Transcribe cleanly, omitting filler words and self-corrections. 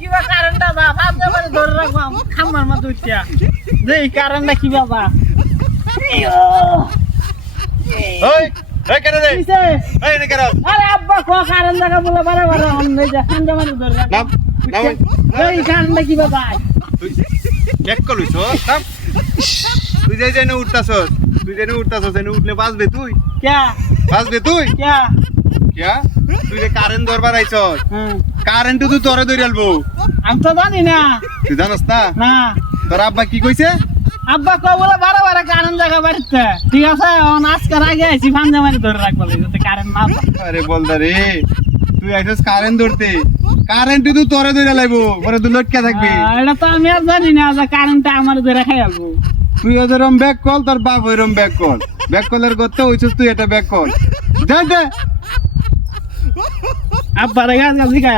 কিবা কারেন্টটা দা ফাঁদে মানে ধরে রাখবাম খামার মতো উঠিয়া যে কারেন্টটা কি বাবা ওই এই কেন রে কিসে এই নে করো আরে আব্বা কো কারেন্ট লাগা বলে বারে বারে অন্য যা ফাঁদে মানে ধরে রাখবাম নাম এই কারেন্টটা কি বাবা তুই চেক করলিস নাম তুই যাই যাই না উঠতাছস এনে উঠলে বাঁচবে তুই क्या বাঁচবে তুই क्या কিয়া তুই যে কারেন্ট ধরবার আইছস हाँ কারেন্ট তুই তোরে ধরে আলবো हम तो जानी ना তুই জানোস না ना তোর আব্বা কি কইছে আব্বা কো বলে বারে বারে কারেন্ট লাগা বাড়িতে ঠিক আছে অন আজকে আগে আইছি ফাঁদে মানে ধরে রাখবা যাতে কারেন্ট না যায় আরে বলদা রে তুই আইছস কারেন্ট ধরতে কারেন্ট তুই তোরে ধরে লাইবো পরে তুই লটকে থাকবি এটা তো আমি আর জানি না যে কারেন্টটা আমার ধরে খাই আলবো তুই ওরম ব্যাক কল তোর বাপ ওরম ব্যাক কলের করতে হইছস তুই এটা ব্যাক কল যা যা আব্বা রে গাছ গাছ দিখাই